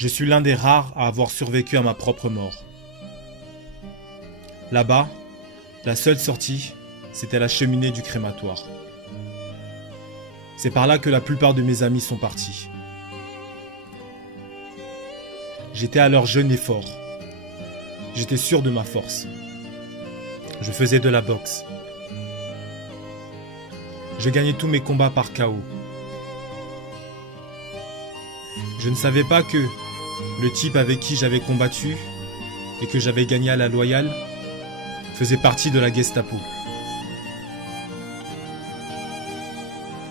Je suis l'un des rares à avoir survécu à ma propre mort. Là-bas, la seule sortie, c'était la cheminée du crématoire. C'est par là que la plupart de mes amis sont partis. J'étais alors jeune et fort. J'étais sûr de ma force. Je faisais de la boxe. Je gagnais tous mes combats par KO. Je ne savais pas que le type avec qui j'avais combattu et que j'avais gagné à la loyale faisait partie de la Gestapo.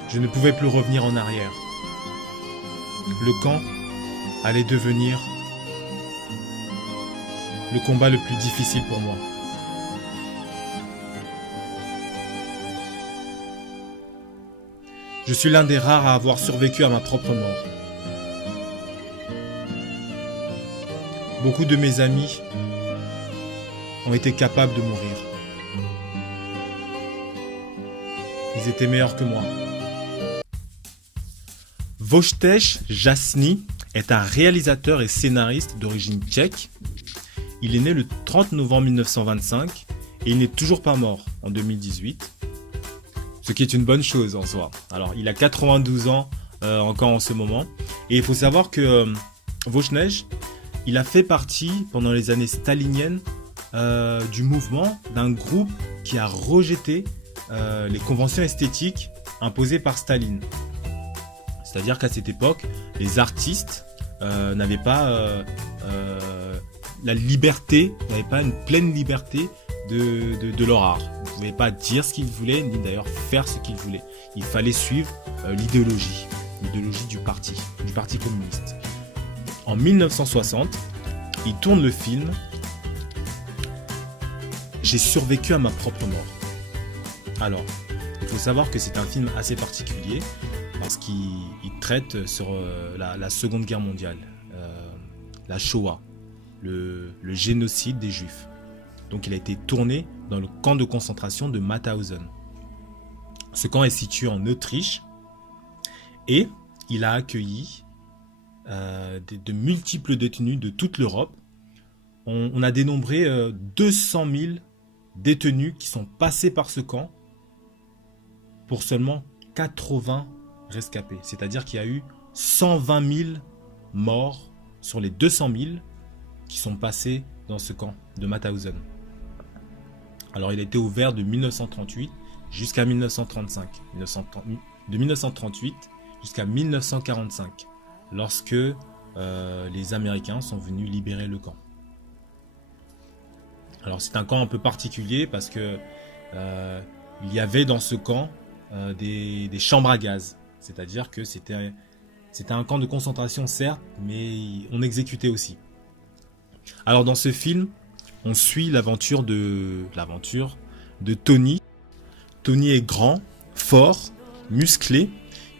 Je ne pouvais plus revenir en arrière. Le camp allait devenir le combat le plus difficile pour moi. Je suis l'un des rares à avoir survécu à ma propre mort. Beaucoup de mes amis ont été capables de mourir. Ils étaient meilleurs que moi. Wojciech Jasny est un réalisateur et scénariste d'origine tchèque. Il est né le 30 novembre 1925 et il n'est toujours pas mort en 2018. Ce qui est une bonne chose en soi. Alors, il a 92 ans encore en ce moment. Et il faut savoir que Wojciech, il a fait partie, pendant les années staliniennes, du mouvement d'un groupe qui a rejeté les conventions esthétiques imposées par Staline. C'est-à-dire qu'à cette époque, les artistes n'avaient pas la liberté, n'avaient pas une pleine liberté de leur art. Ils ne pouvaient pas dire ce qu'ils voulaient, ni d'ailleurs faire ce qu'ils voulaient. Il fallait suivre l'idéologie du parti communiste. En 1960, il tourne le film « J'ai survécu à ma propre mort ». Alors, il faut savoir que c'est un film assez particulier parce qu'il traite sur la Seconde Guerre mondiale, la Shoah, le génocide des Juifs. Donc il a été tourné dans le camp de concentration de Mauthausen. Ce camp est situé en Autriche et il a accueilli de multiples détenus de toute l'Europe. On a dénombré 200 000 détenus qui sont passés par ce camp pour seulement 80 rescapés. C'est-à-dire qu'il y a eu 120 000 morts sur les 200 000 qui sont passés dans ce camp de Mauthausen. Alors il a été ouvert de 1938 jusqu'à 1935. De 1938 jusqu'à 1945, lorsque les Américains sont venus libérer le camp. Alors c'est un camp un peu particulier parce que il y avait dans ce camp des chambres à gaz. C'est-à-dire que c'était un camp de concentration certes, mais on exécutait aussi. Alors dans ce film, on suit l'aventure de Tony. Tony est grand, fort, musclé.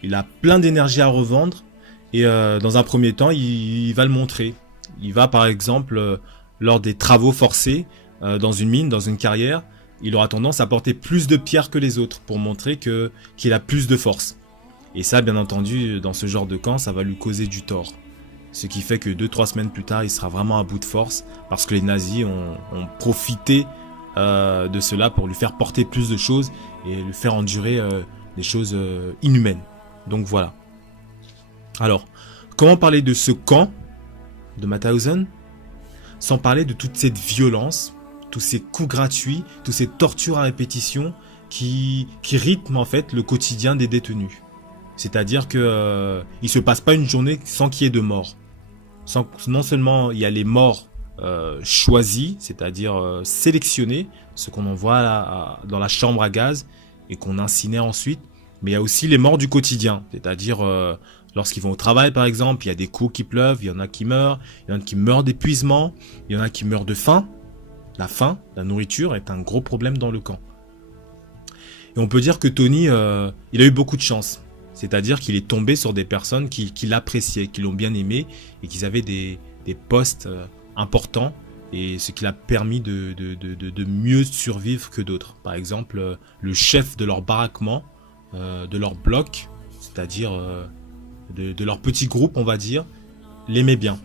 Il a plein d'énergie à revendre. Et dans un premier temps, il va le montrer. Il va par exemple, lors des travaux forcés, dans une mine, dans une carrière, il aura tendance à porter plus de pierres que les autres pour montrer qu'il a plus de force. Et ça, bien entendu, dans ce genre de camp, ça va lui causer du tort. Ce qui fait que 2-3 semaines plus tard, il sera vraiment à bout de force parce que les nazis ont profité de cela pour lui faire porter plus de choses et lui faire endurer des choses inhumaines. Donc voilà. Alors, comment parler de ce camp de Mauthausen sans parler de toute cette violence, tous ces coups gratuits, toutes ces tortures à répétition qui rythment en fait le quotidien des détenus. C'est-à-dire que il se passe pas une journée sans qu'il y ait de morts. Non seulement il y a les morts choisis, c'est-à-dire sélectionnés, ceux qu'on envoie dans la chambre à gaz et qu'on incinère ensuite, mais il y a aussi les morts du quotidien, c'est-à-dire lorsqu'ils vont au travail par exemple, il y a des coups qui pleuvent, il y en a qui meurent, il y en a qui meurent d'épuisement, il y en a qui meurent de faim. La faim, la nourriture est un gros problème dans le camp. Et on peut dire que Tony, il a eu beaucoup de chance. C'est-à-dire qu'il est tombé sur des personnes qui l'appréciaient, qui l'ont bien aimé et qui avaient des postes importants et ce qui l'a permis de mieux survivre que d'autres. Par exemple, le chef de leur baraquement, de leur bloc, c'est-à-dire de leur petit groupe, on va dire, l'aimait bien.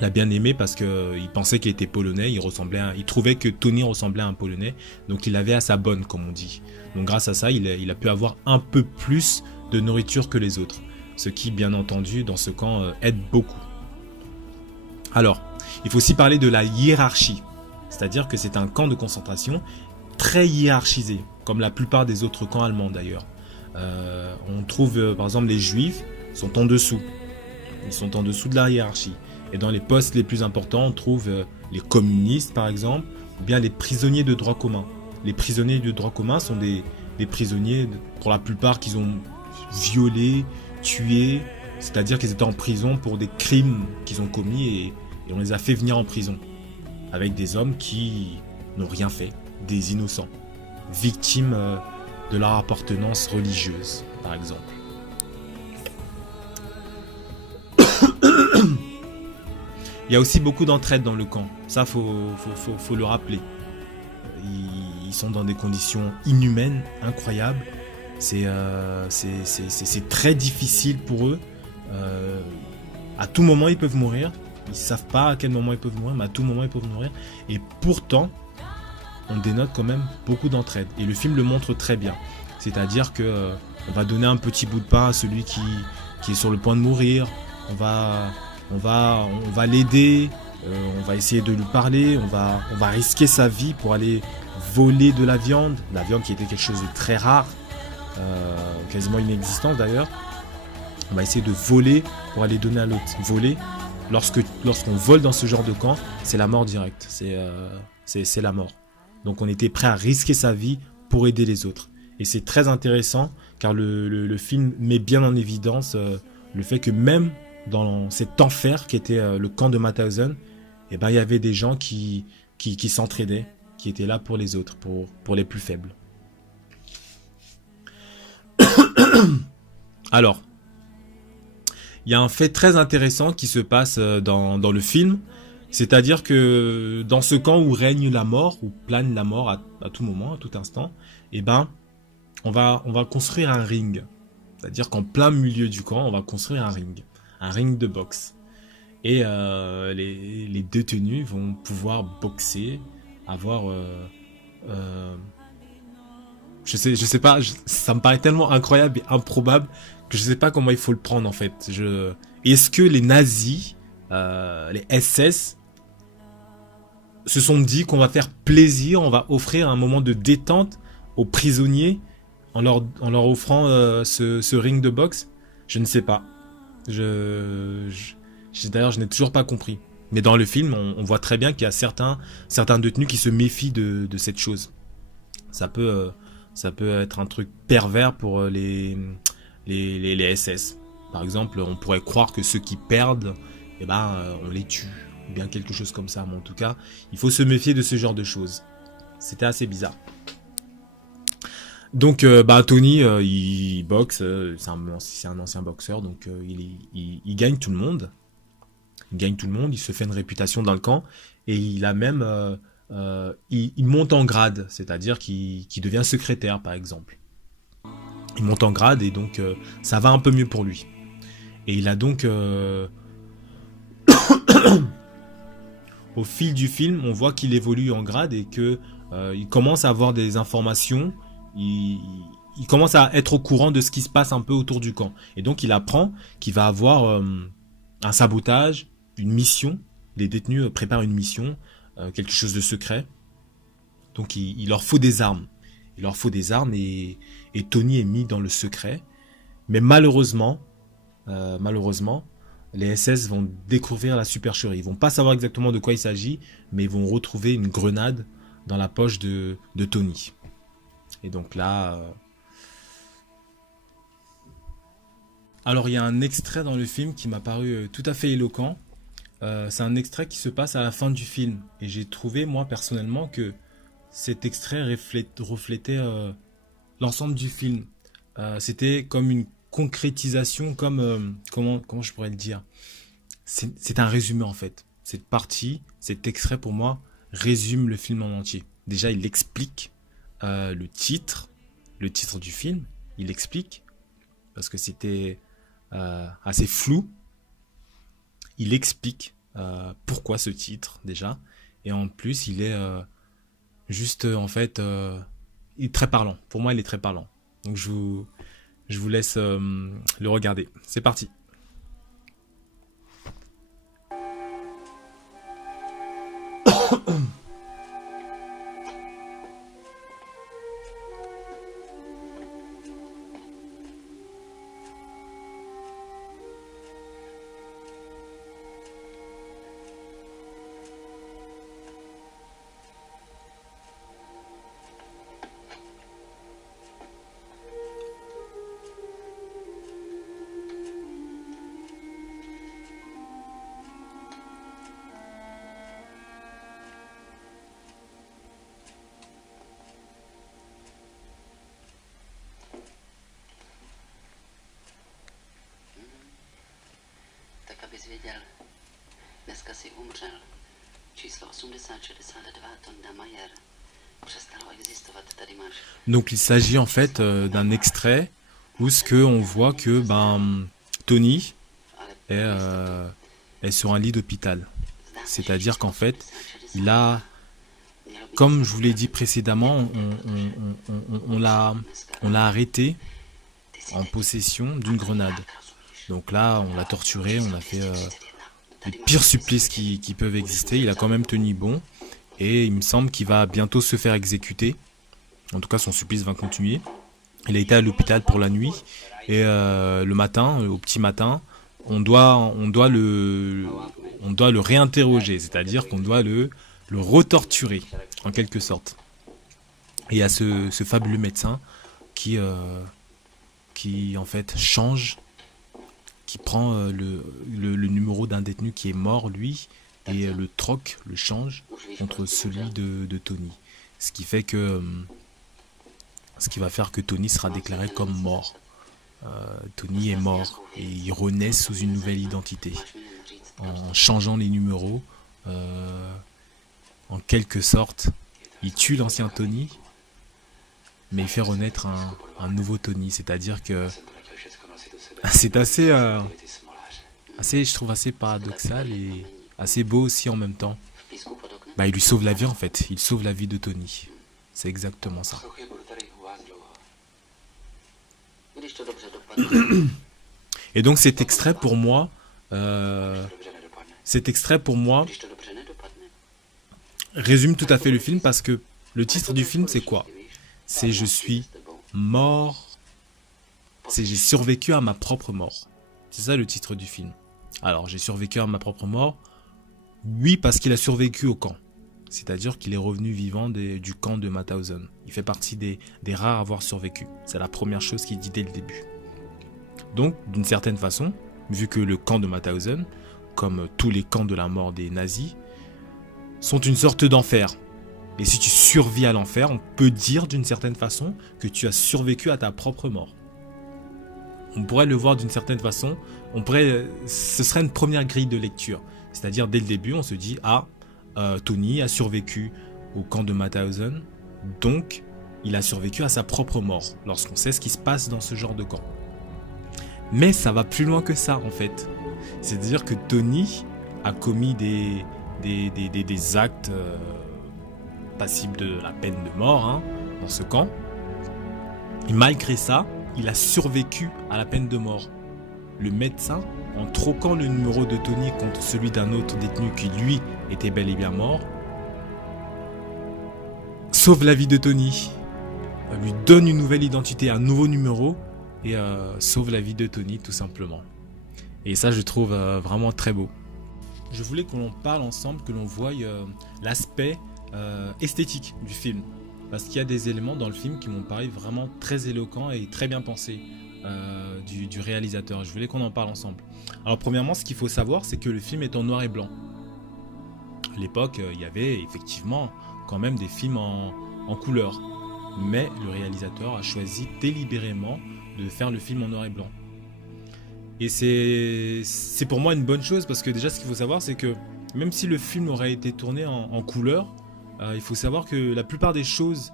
l'a bien aimé parce que il pensait qu'il était polonais, il trouvait que Tony ressemblait à un polonais, donc il l'avait à sa bonne, comme on dit. Donc grâce à ça, il a pu avoir un peu plus de nourriture que les autres, ce qui, bien entendu, dans ce camp, aide beaucoup. Alors, il faut aussi parler de la hiérarchie, c'est-à-dire que c'est un camp de concentration très hiérarchisé, comme la plupart des autres camps allemands d'ailleurs. On trouve, par exemple, les juifs sont en dessous, ils sont en dessous de la hiérarchie. Et dans les postes les plus importants, on trouve les communistes, par exemple, ou bien les prisonniers de droit commun. Les prisonniers de droit commun sont des prisonniers, pour la plupart, qu'ils ont violés, tués, c'est-à-dire qu'ils étaient en prison pour des crimes qu'ils ont commis et on les a fait venir en prison. Avec des hommes qui n'ont rien fait, des innocents, victimes de leur appartenance religieuse, par exemple. Il y a aussi beaucoup d'entraide dans le camp, ça faut le rappeler. Ils sont dans des conditions inhumaines, incroyables. C'est très difficile pour eux. À tout moment, ils peuvent mourir. Ils ne savent pas à quel moment ils peuvent mourir, mais à tout moment, ils peuvent mourir. Et pourtant, on dénote quand même beaucoup d'entraide. Et le film le montre très bien. C'est-à-dire que on va donner un petit bout de pain à celui qui est sur le point de mourir. On va l'aider. On va essayer de lui parler. On va risquer sa vie pour aller voler de la viande qui était quelque chose de très rare, quasiment inexistant d'ailleurs. On va essayer de voler pour aller donner à l'autre. Voler, lorsqu'on vole dans ce genre de camp, c'est la mort directe. C'est la mort. Donc on était prêt à risquer sa vie pour aider les autres. Et c'est très intéressant car le film met bien en évidence le fait que même dans cet enfer qui était le camp de Mauthausen, eh ben, il y avait des gens qui s'entraidaient, qui étaient là pour les autres, pour les plus faibles. Alors, il y a un fait très intéressant qui se passe dans le film, c'est-à-dire que dans ce camp où règne la mort, où plane la mort à tout moment, à tout instant, eh ben, on va construire un ring. C'est-à-dire qu'en plein milieu du camp, on va construire un ring de boxe. Et les détenus vont pouvoir boxer, avoir... je sais pas, ça me paraît tellement incroyable et improbable que je sais pas comment il faut le prendre en fait. Est-ce que les nazis, les SS, se sont dit qu'on va faire plaisir, on va offrir un moment de détente aux prisonniers en leur offrant ce ring de boxe? Je ne sais pas. D'ailleurs, je n'ai toujours pas compris. Mais dans le film, on voit très bien qu'il y a certains détenus qui se méfient de cette chose. Ça peut être un truc pervers pour les SS. Par exemple, on pourrait croire que ceux qui perdent, eh ben, on les tue. Ou bien quelque chose comme ça. Mais en tout cas, il faut se méfier de ce genre de choses. C'était assez bizarre. Donc, Tony, il boxe. C'est un ancien boxeur. Donc, il gagne tout le monde. Il gagne tout le monde. Il se fait une réputation dans le camp. Et il a même... il monte en grade. C'est-à-dire qu'il devient secrétaire, par exemple. Il monte en grade et donc ça va un peu mieux pour lui. Et il a donc... au fil du film, on voit qu'il évolue en grade et que il commence à avoir des informations. Il commence à être au courant de ce qui se passe un peu autour du camp. Et donc il apprend qu'il va avoir un sabotage, une mission. Les détenus préparent une mission, quelque chose de secret. Donc il leur faut des armes. Il leur faut des armes et Tony est mis dans le secret. Mais malheureusement, les SS vont découvrir la supercherie. Ils vont pas savoir exactement de quoi il s'agit, mais ils vont retrouver une grenade dans la poche de Tony. Et donc là... Alors il y a un extrait dans le film qui m'a paru tout à fait éloquent. C'est un extrait qui se passe à la fin du film. Et j'ai trouvé, moi, personnellement, que cet extrait reflétait l'ensemble du film. C'était comme une concrétisation, comme... comment je pourrais le dire? C'est un résumé, en fait. Cette partie, cet extrait, pour moi, résume le film en entier. Déjà, il explique le titre du film. Il explique, parce que c'était assez flou. Il explique pourquoi ce titre déjà. Et en plus, il est juste en fait, il est très parlant. Pour moi, il est très parlant. Donc je vous laisse le regarder. C'est parti. Tak abys věděl, dneska si umřel. Číslo 8062 Tonda Mayer. Přestalo existovat, tady máš. Donc il s'agit en fait d'un extrait où ce que on voit que Tony est sur un lit d'hôpital. C'est-à-dire qu'en fait, il a, comme je vous l'ai dit précédemment, on l'a arrêté en possession d'une grenade. Donc là, on l'a torturé, on a fait les pires supplices qui peuvent exister. Il a quand même tenu bon et il me semble qu'il va bientôt se faire exécuter. En tout cas, son supplice va continuer. Il a été à l'hôpital pour la nuit et le matin, au petit matin, on doit le réinterroger, c'est-à-dire qu'on doit le retorturer en quelque sorte. Et il y a ce fabuleux médecin qui en fait change, qui prend le numéro d'un détenu qui est mort lui et le troque, le change contre celui de Tony. Ce qui fait que ce qui va faire que Tony sera déclaré comme mort. Tony est mort et il renaît sous une nouvelle identité. En changeant les numéros, en quelque sorte, il tue l'ancien Tony, mais il fait renaître un nouveau Tony. C'est-à-dire que c'est assez, je trouve assez paradoxal et assez beau aussi en même temps. Il lui sauve la vie en fait, il sauve la vie de Tony. C'est exactement ça. Et donc cet extrait pour moi, résume tout à fait le film parce que le titre du film c'est quoi? C'est Je suis mort, c'est J'ai survécu à ma propre mort. C'est ça le titre du film. Alors j'ai survécu à ma propre mort, oui parce qu'il a survécu au camp. C'est-à-dire qu'il est revenu vivant du camp de Mauthausen. Il fait partie des rares à avoir survécu. C'est la première chose qu'il dit dès le début. Donc, d'une certaine façon, vu que le camp de Mauthausen, comme tous les camps de la mort des nazis, sont une sorte d'enfer. Et si tu survis à l'enfer, on peut dire d'une certaine façon que tu as survécu à ta propre mort. On pourrait le voir d'une certaine façon, ce serait une première grille de lecture. C'est-à-dire, dès le début, on se dit, Tony a survécu au camp de Mauthausen, donc il a survécu à sa propre mort, lorsqu'on sait ce qui se passe dans ce genre de camp. Mais ça va plus loin que ça en fait. C'est-à-dire que Tony a commis des actes passibles de la peine de mort dans ce camp. Et malgré ça, il a survécu à la peine de mort. Le médecin, en troquant le numéro de Tony contre celui d'un autre détenu qui lui était bel et bien mort, sauve la vie de Tony, lui donne une nouvelle identité, un nouveau numéro et sauve la vie de Tony tout simplement. Et ça je trouve vraiment très beau. Je voulais que l'on parle ensemble, que l'on voie l'aspect esthétique du film. Parce qu'il y a des éléments dans le film qui m'ont paru vraiment très éloquents et très bien pensés du réalisateur. Je voulais qu'on en parle ensemble. Alors premièrement, ce qu'il faut savoir, c'est que le film est en noir et blanc. À l'époque, il y avait effectivement quand même des films en couleur. Mais le réalisateur a choisi délibérément de faire le film en noir et blanc. Et c'est pour moi une bonne chose parce que déjà ce qu'il faut savoir c'est que même si le film aurait été tourné en couleur, il faut savoir que la plupart des choses,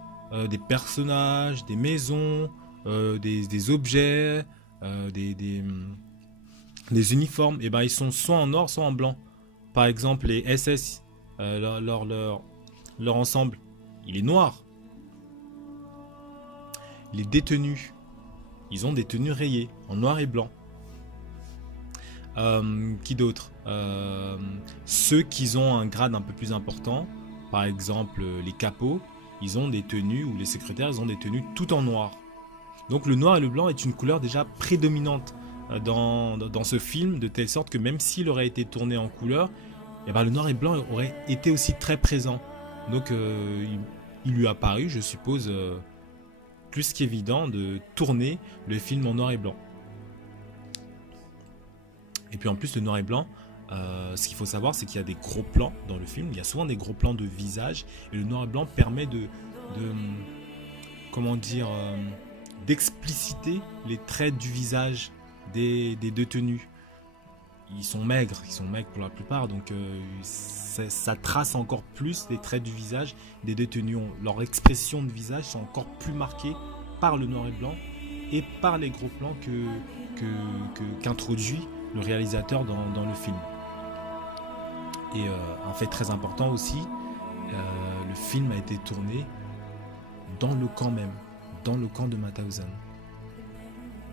des personnages, des maisons, des objets, des uniformes, ils sont soit en noir soit en blanc. Par exemple, les SS, leur ensemble, il est noir. Les détenus, ils ont des tenues rayées, en noir et blanc. Qui d'autre? Ceux qui ont un grade un peu plus important, par exemple les capots, ils ont des tenues, ou les secrétaires, ils ont des tenues tout en noir. Donc le noir et le blanc est une couleur déjà prédominante dans ce film, de telle sorte que même s'il aurait été tourné en couleur, eh ben, le noir et blanc aurait été aussi très présent. Donc il lui a paru, je suppose, plus qu'évident de tourner le film en noir et blanc. Et puis en plus, le noir et blanc, ce qu'il faut savoir, c'est qu'il y a des gros plans dans le film. Il y a souvent des gros plans de visage. Et le noir et blanc permet comment dire, d'expliciter les traits du visage des détenus. Ils sont maigres pour la plupart, donc ça trace encore plus les traits du visage des détenus. Leur expression de visage sont encore plus marquées par le noir et blanc et par les gros plans qu'introduit le réalisateur dans le film. Et un fait très important aussi, le film a été tourné dans le camp même, dans le camp de Mauthausen.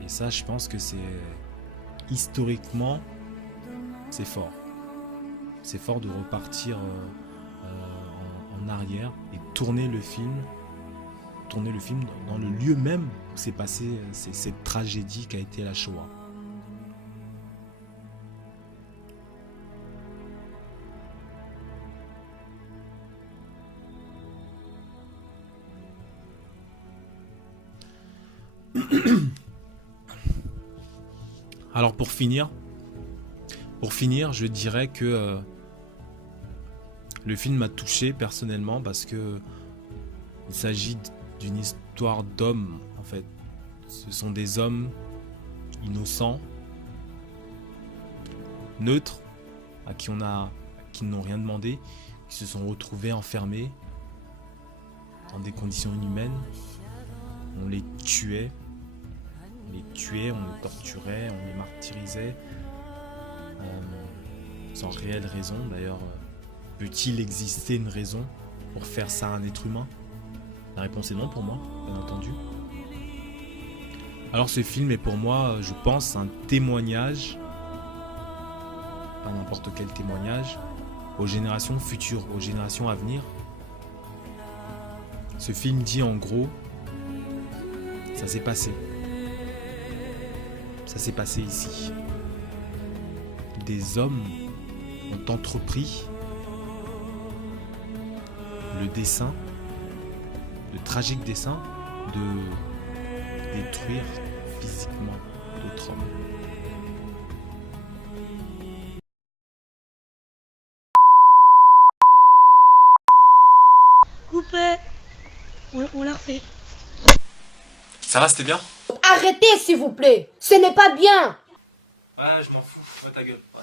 Et ça, je pense que c'est historiquement, c'est fort. C'est fort de repartir en arrière et tourner le film dans le lieu même où s'est passée cette tragédie qu'a été la Shoah. Alors pour finir, je dirais que le film m'a touché personnellement parce que il s'agit d'une histoire d'hommes en fait. Ce sont des hommes innocents, neutres, à qui n'ont rien demandé, qui se sont retrouvés enfermés dans des conditions inhumaines. On les tuait, on les torturait, on les martyrisait sans réelle raison. D'ailleurs, peut-il exister une raison pour faire ça à un être humain? La réponse est non pour moi, bien entendu. Alors ce film est pour moi, je pense, un témoignage, pas n'importe quel témoignage, aux générations futures, aux générations à venir. Ce film dit en gros, ça s'est passé. Ça s'est passé ici. Des hommes ont entrepris le dessein, le tragique dessein de détruire physiquement d'autres hommes. Coupé. On l'a refait. Ça va, c'était bien? Arrêtez s'il vous plaît, ce n'est pas bien. Ouais, je m'en fous, ta gueule. Ouais.